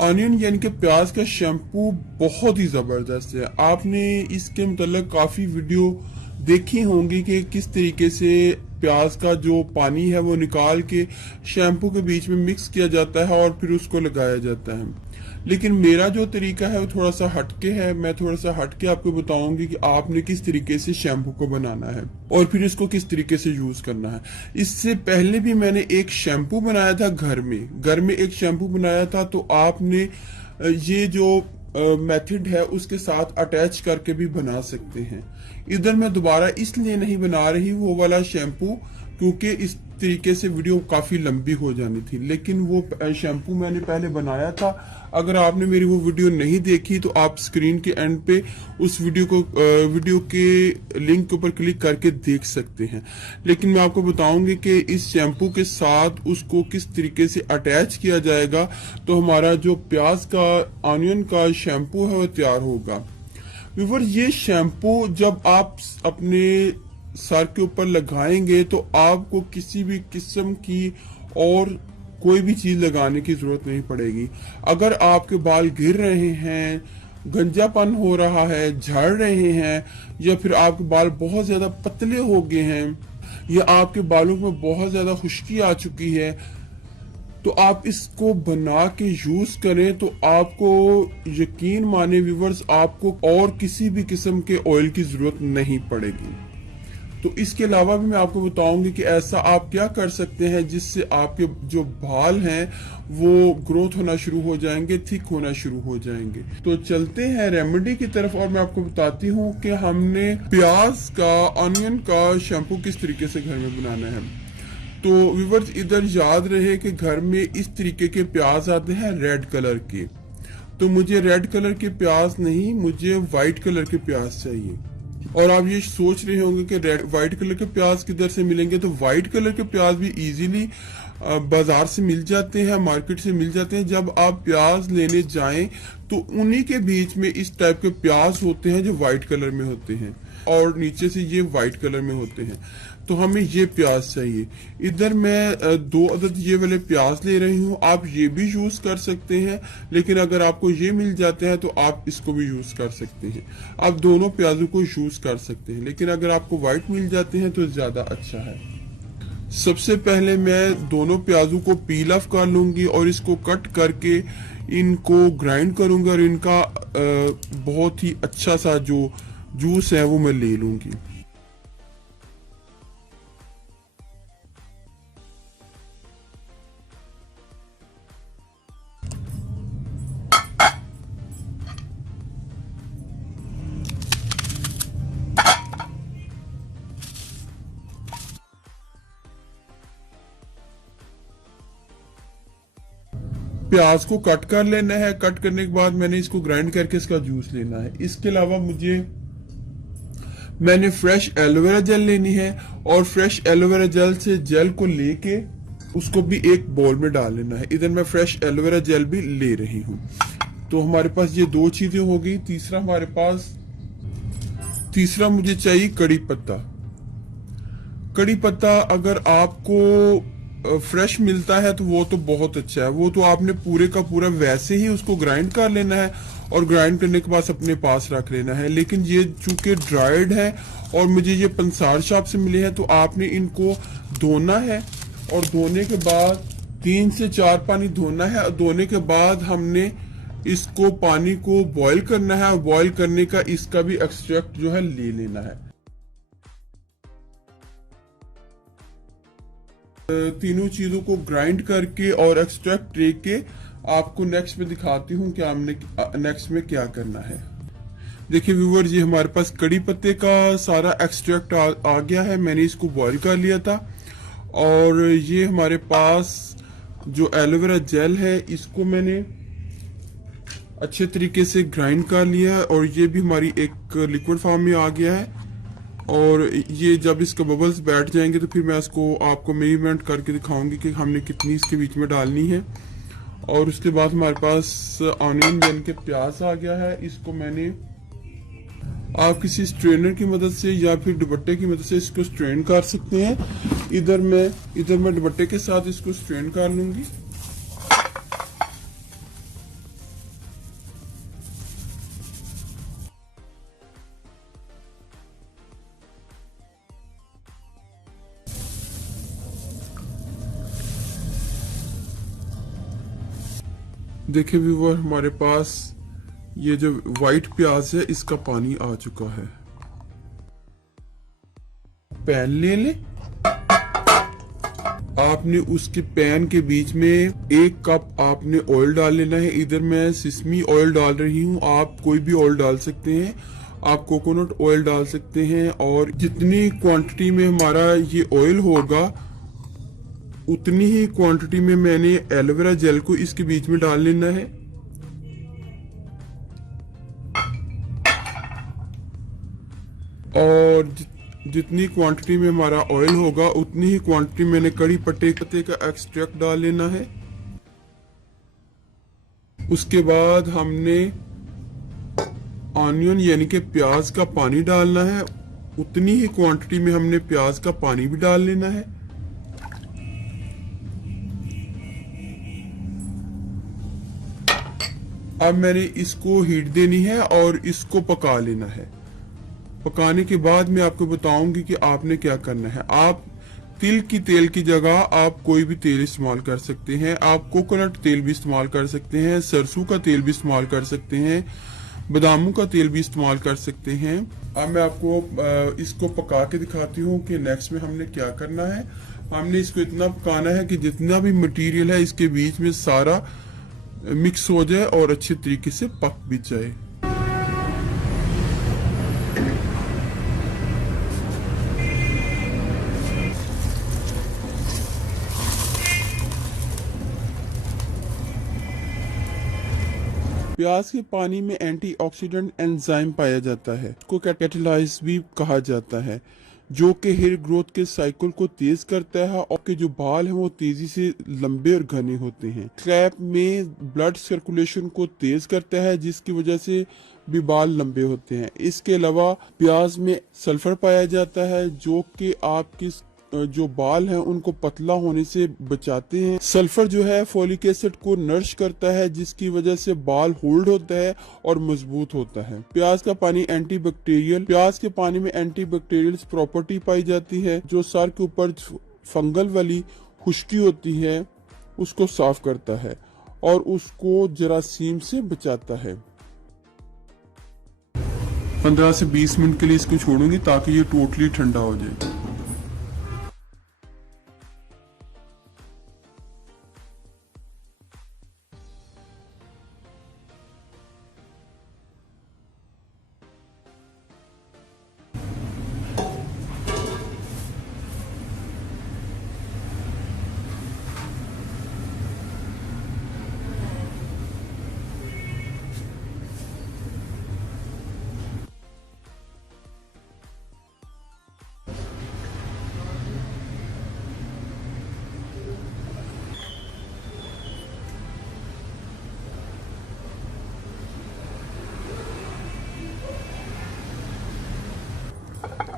Onion यानी कि प्याज का शैम्पू बहुत ही जबरदस्त है। आपने इसके मतलब काफी वीडियो देखी होंगी कि किस तरीके से प्याज का जो पानी है वो निकाल के शैम्पू के बीच में मिक्स किया जाता है और फिर उसको लगाया जाता है। लेकिन मेरा जो तरीका है वो थोड़ा सा हटके है। मैं थोड़ा सा हटके आपको बताऊंगी कि आपने किस तरीके से शैम्पू को बनाना है और फिर इसको किस तरीके से यूज करना है। इससे पहले भी मैंने एक शैम्पू बनाया था घर में एक शैम्पू बनाया था, तो आपने ये जो मेथड है उसके साथ अटैच करके भी बना सकते हैं। इधर मैं दोबारा इसलिए नहीं बना रही वो वाला शैम्पू क्योंकि इस तरीके से वीडियो काफी लंबी हो जानी थी, लेकिन वो शैम्पू मैंने पहले बनाया था। अगर आपने मेरी वो वीडियो नहीं देखी तो आप स्क्रीन के एंड पे उस वीडियो के लिंक के ऊपर क्लिक करके देख सकते हैं। लेकिन मैं आपको बताऊंगी कि इस शैम्पू के साथ उसको किस तरीके से अटैच किया जाएगा तो हमारा जो प्याज का ऑनियन का शैम्पू है वो तैयार होगा। व्यूअर, ये शैम्पू जब आप अपने सर के ऊपर लगाएंगे तो आपको किसी भी किस्म की और कोई भी चीज लगाने की जरूरत नहीं पड़ेगी। अगर आपके बाल गिर रहे हैं, गंजापन हो रहा है, झड़ रहे हैं, या फिर आपके बाल बहुत ज्यादा पतले हो गए हैं, या आपके बालों में बहुत ज्यादा खुश्की आ चुकी है, तो आप इसको बना के यूज करें तो आपको यकीन माने व्यूवर्स, आपको और किसी भी किस्म के ऑयल की जरूरत नहीं पड़ेगी। तो इसके अलावा भी मैं आपको बताऊंगी कि ऐसा आप क्या कर सकते हैं जिससे आपके जो बाल हैं वो ग्रोथ होना शुरू हो जाएंगे, थिक होना शुरू हो जाएंगे। तो चलते हैं रेमेडी की तरफ और मैं आपको बताती हूँ कि हमने प्याज का ऑनियन का शैम्पू किस तरीके से घर में बनाना है। तो व्यूअर्स, इधर याद रहे कि घर में इस तरीके के प्याज आते हैं रेड कलर के। तो मुझे रेड कलर के प्याज नहीं, मुझे व्हाइट कलर के प्याज चाहिए। और आप ये सोच रहे होंगे कि व्हाइट कलर के प्याज किधर से मिलेंगे। तो व्हाइट कलर के प्याज भी इजीली बाजार से मिल जाते हैं, मार्केट से मिल जाते हैं। जब आप प्याज लेने जाएं तो उन्हीं के बीच में इस टाइप के प्याज होते हैं जो व्हाइट कलर में होते हैं और नीचे से ये व्हाइट कलर में होते हैं। तो हमें ये प्याज चाहिए। इधर मैं 2 अदद ये वाले प्याज ले रही हूँ। आप ये भी यूज कर सकते हैं, लेकिन अगर आपको ये मिल जाते हैं तो आप इसको भी यूज कर सकते हैं। आप दोनों प्याजों को यूज कर सकते हैं, लेकिन अगर आपको व्हाइट मिल जाते हैं तो ज्यादा अच्छा है। सबसे पहले मैं दोनों प्याजों को पील ऑफ कर लूंगी और इसको कट करके इनको ग्राइंड करूंगा और इनका बहुत ही अच्छा सा जो जूस है वो मैं ले लूंगी। प्याज को कट कर लेना है। कट करने के बाद मैंने इसको ग्राइंड करके इसका जूस लेना है। इसके अलावा मैंने फ्रेश एलोवेरा जेल लेनी है और फ्रेश एलोवेरा जेल से जेल को लेके उसको भी एक बाउल में डाल लेना है। इधर मैं फ्रेश एलोवेरा जेल भी ले रही हूँ। तो हमारे पास ये 2 चीजें हो गई। तीसरा मुझे चाहिए कड़ी पत्ता। कड़ी पत्ता अगर आपको फ्रेश मिलता है तो वो तो बहुत अच्छा है। वो तो आपने पूरे का पूरा वैसे ही उसको ग्राइंड कर लेना है और ग्राइंड करने के बाद अपने पास रख लेना है। लेकिन ये चूंकि ड्राइड है और मुझे ये पंसार शॉप से मिले हैं, तो आपने इनको धोना है और धोने के बाद 3 से 4 पानी धोना है। धोने के बाद हमने इसको पानी को बॉईल करना है और बॉईल करने का इसका भी एक्सट्रैक्ट जो है ले लेना है। तीनों चीजों को ग्राइंड करके और एक्सट्रैक्ट लेके आपको नेक्स्ट में दिखाती हूँ कि हमने नेक्स्ट में क्या करना है। देखिए व्यूअर, ये हमारे पास कड़ी पत्ते का सारा एक्सट्रैक्ट आ गया है। मैंने इसको बॉईल कर लिया था और ये हमारे पास जो एलोवेरा जेल है इसको मैंने अच्छे तरीके से ग्राइंड कर लिया है और ये भी हमारी एक लिक्विड फॉर्म में आ गया है। और ये जब इसके बबल्स बैठ जाएंगे तो फिर मैं इसको आपको मेजरमेंट करके दिखाऊंगी कि हमने कितनी इसके बीच में डालनी है। और उसके बाद हमारे पास ऑनियन यानी कि प्याज आ गया है। इसको मैंने आप किसी स्ट्रेनर की मदद से या फिर दुपट्टे की मदद से इसको स्ट्रेन कर सकते हैं। इधर मैं दुपट्टे के साथ इसको स्ट्रेन कर लूंगी। देखिए व्यूवर, हमारे पास ये जो वाइट प्याज है इसका पानी आ चुका है। पैन ले ले, आपने उसके पैन के बीच में 1 कप आपने ऑयल डाल लेना है। इधर मैं सिसमी ऑयल डाल रही हूँ, आप कोई भी ऑयल डाल सकते हैं, आप कोकोनट ऑयल डाल सकते हैं। और जितनी क्वांटिटी में हमारा ये ऑयल होगा उतनी ही क्वांटिटी में मैंने एलोवेरा जेल को इसके बीच में डाल लेना है। और जितनी क्वांटिटी में हमारा ऑयल होगा उतनी ही क्वांटिटी मैंने कड़ी पत्ते का एक्सट्रैक्ट डाल लेना है। उसके बाद हमने ऑनियन यानी कि प्याज का पानी डालना है, उतनी ही क्वांटिटी में हमने प्याज का पानी भी डाल लेना है। अब मैंने इसको हीट देनी है और इसको पका लेना है। पकाने के बाद मैं आपको बताऊंगी कि आपने क्या करना है। आप तिल की तेल की जगह आप कोई भी तेल इस्तेमाल कर सकते हैं, आप कोकोनट तेल भी इस्तेमाल कर सकते हैं, सरसों का तेल भी इस्तेमाल कर सकते हैं, बादामों का तेल भी इस्तेमाल कर सकते हैं। अब मैं आपको इसको पका के दिखाती हूँ कि नेक्स्ट में हमने क्या करना है। हमने इसको इतना पकाना है कि जितना भी मटेरियल है इसके बीच में सारा मिक्स हो जाए और अच्छे तरीके से पक भी जाए। प्याज के पानी में एंटीऑक्सीडेंट एंजाइम पाया जाता है, इसको कैटालाइज भी कहा जाता है, जो कि हेयर ग्रोथ के साइकिल को तेज करता है और के जो बाल हैं वो तेजी से लंबे और घने होते हैं। स्क्रैप में ब्लड सर्कुलेशन को तेज करता है जिसकी वजह से भी बाल लंबे होते हैं। इसके अलावा प्याज में सल्फर पाया जाता है जो कि आपकी जो बाल हैं उनको पतला होने से बचाते हैं। सल्फर जो है फोलिक एसिड को नरिश करता है जिसकी वजह से बाल होल्ड होता है और मजबूत होता है। प्याज का पानी एंटीबैक्टीरियल, प्याज के पानी में एंटीबैक्टीरियल प्रॉपर्टी पाई जाती है जो सर के ऊपर फंगल वाली खुश्की होती है उसको साफ करता है और उसको जरासीम से बचाता है। 15 से 20 मिनट के लिए इसको छोड़ूंगी ताकि ये टोटली ठंडा हो जाए।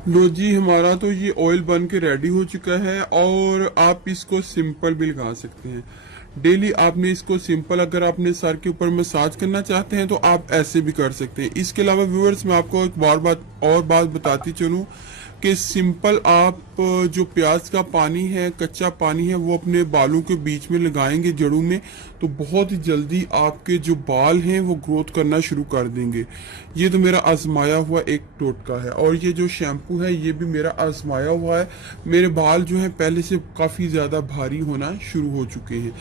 लो जी, हमारा तो ये ऑयल बन के रेडी हो चुका है और आप इसको सिंपल भी लगा सकते हैं। डेली आपने इसको सिंपल, अगर आपने सर के ऊपर मसाज करना चाहते हैं तो आप ऐसे भी कर सकते हैं। इसके अलावा व्यूअर्स मैं आपको एक बात बताती चलूं कि सिंपल आप जो प्याज का पानी है, कच्चा पानी है, वो अपने बालों के बीच में लगाएंगे जड़ों में, तो बहुत ही जल्दी आपके जो बाल हैं वो ग्रोथ करना शुरू कर देंगे। ये तो मेरा आजमाया हुआ एक टोटका है और ये जो शैम्पू है ये भी मेरा आजमाया हुआ है। मेरे बाल जो है पहले से काफी ज्यादा भारी होना शुरू हो चुके हैं।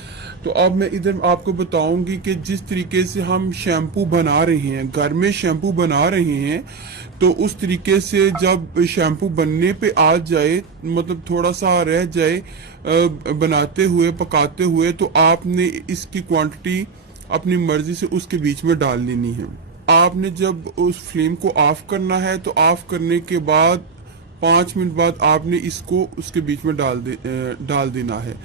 तो अब मैं इधर आपको बताऊंगी कि जिस तरीके से हम शैम्पू बना रहे हैं, घर में शैम्पू बना रहे हैं, तो उस तरीके से जब शैम्पू बनने पे आ जाए, मतलब थोड़ा सा रह जाए बनाते हुए पकाते हुए, तो आपने इसकी क्वांटिटी अपनी मर्जी से उसके बीच में डाल लेनी है। आपने जब उस फ्लेम को ऑफ करना है तो ऑफ करने के बाद 5 मिनट बाद आपने इसको उसके बीच में डाल देना है।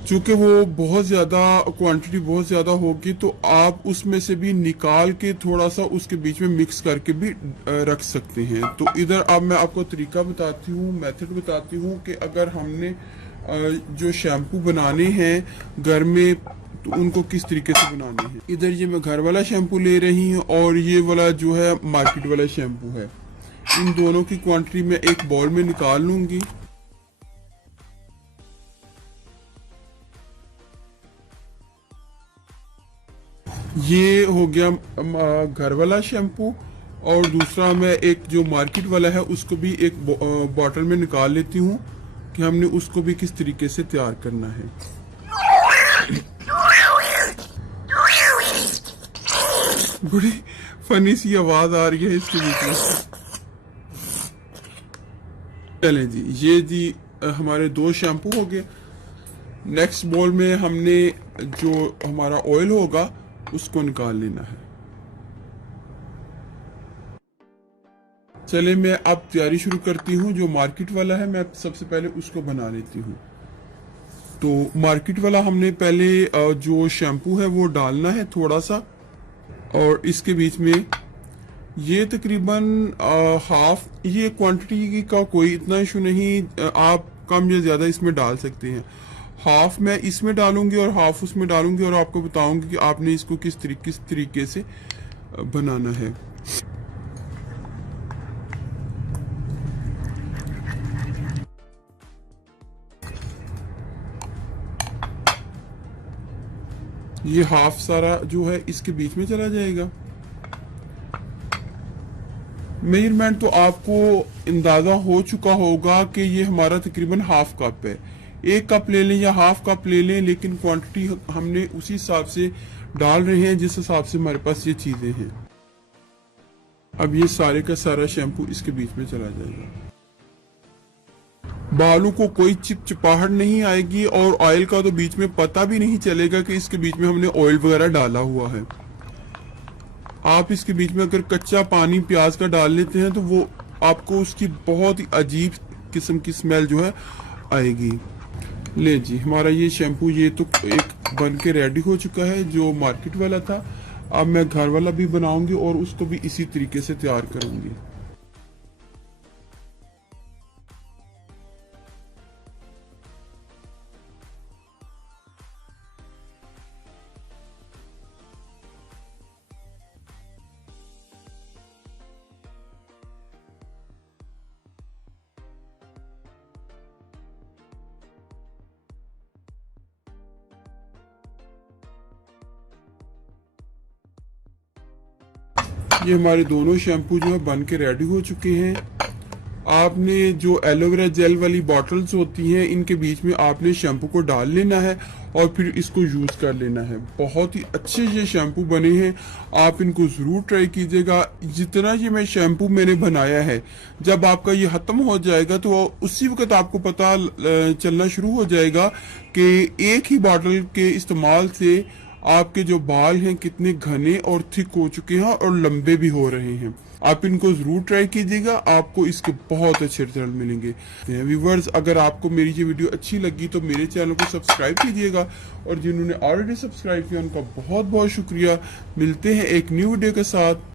चूंकि वो बहुत ज्यादा क्वांटिटी बहुत ज्यादा होगी तो आप उसमें से भी निकाल के थोड़ा सा उसके बीच में मिक्स करके भी रख सकते हैं। तो इधर अब मैं आपको तरीका बताती हूँ, मेथड बताती हूँ कि अगर हमने जो शैम्पू बनाने हैं घर में तो उनको किस तरीके से बनाने हैं। इधर ये मैं घर वाला शैम्पू ले रही हूँ और ये वाला जो है मार्केट वाला शैम्पू है। इन दोनों की क्वांटिटी मैं एक बाउल में निकाल लूंगी। ये हो गया घर वाला शैम्पू। और दूसरा मैं एक जो मार्केट वाला है उसको भी एक बॉटल में निकाल लेती हूँ कि हमने उसको भी किस तरीके से तैयार करना है। बड़ी फनी सी आवाज आ रही है इसके बीच में। चलें जी, ये जी हमारे 2 शैम्पू हो गए। नेक्स्ट बॉल में हमने जो हमारा ऑयल होगा उसको निकाल लेना है। चले मैं अब तैयारी शुरू करती हूँ। जो मार्केट वाला है मैं सबसे पहले उसको बना लेती हूँ। तो मार्केट वाला हमने पहले जो शैम्पू है वो डालना है थोड़ा सा, और इसके बीच में ये तकरीबन हाफ, ये क्वांटिटी का कोई इतना इशू नहीं, आप कम या ज्यादा इसमें डाल सकते हैं। हाफ मैं इसमें डालूंगी और हाफ उसमें डालूंगी और आपको बताऊंगी कि आपने इसको किस तरीके से बनाना है। ये हाफ सारा जो है इसके बीच में चला जाएगा। मेजरमेंट तो आपको अंदाजा हो चुका होगा कि ये हमारा तकरीबन हाफ कप है। 1 कप ले लें या हाफ कप ले लें, लेकिन क्वांटिटी हमने उसी हिसाब से डाल रहे हैं जिस हिसाब से हमारे पास ये चीजें हैं। अब ये सारे का सारा शैम्पू इसके बीच में चला जाएगा। बालों को कोई चिपचिपाहट नहीं आएगी और ऑयल का तो बीच में पता भी नहीं चलेगा कि इसके बीच में हमने ऑयल वगैरह डाला हुआ है। आप इसके बीच में अगर कच्चा पानी प्याज का डाल लेते हैं तो वो आपको उसकी बहुत ही अजीब किस्म की स्मेल जो है आएगी। ले जी, हमारा ये शैम्पू ये तो एक बन के रेडी हो चुका है जो मार्केट वाला था। अब मैं घर वाला भी बनाऊंगी और उसको भी इसी तरीके से तैयार करूंगी। ये हमारे दोनों शैम्पू जो है बन के रेडी हो चुके हैं। आपने जो एलोवेरा जेल वाली बॉटल्स होती हैं इनके बीच में आपने शैम्पू को डाल लेना है और फिर इसको यूज कर लेना है। बहुत ही अच्छे ये शैम्पू बने हैं, आप इनको जरूर ट्राई कीजिएगा। जितना ये मैं शैम्पू मैंने बनाया है, जब आपका ये खत्म हो जाएगा तो उसी वक्त आपको पता चलना शुरू हो जाएगा कि एक ही बॉटल के इस्तेमाल से आपके जो बाल हैं कितने घने और थिक हो चुके हैं और लंबे भी हो रहे हैं। आप इनको जरूर ट्राई कीजिएगा, आपको इसके बहुत अच्छे रिजल्ट मिलेंगे। व्यूवर्स, अगर आपको मेरी ये वीडियो अच्छी लगी तो मेरे चैनल को सब्सक्राइब कीजिएगा, और जिन्होंने ऑलरेडी सब्सक्राइब किया उनका बहुत बहुत शुक्रिया। मिलते हैं एक न्यू वीडियो के साथ।